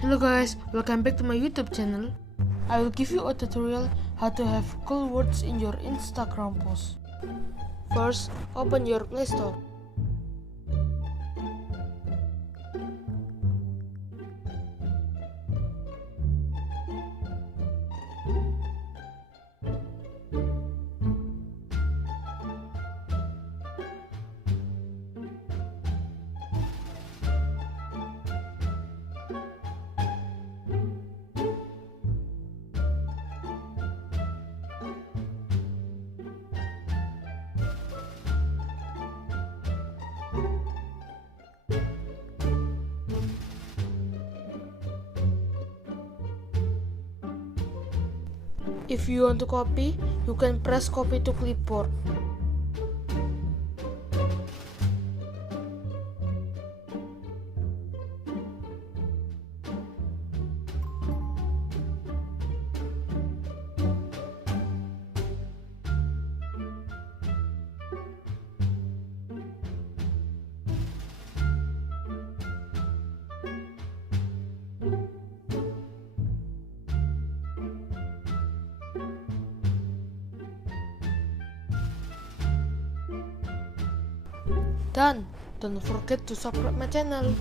Hello guys, welcome back to my YouTube channel. I will give you a tutorial how to have cool words in your Instagram post. First, open your Play Store. If you want to copy, you can press copy to clipboard. Done! Don't forget to subscribe my channel.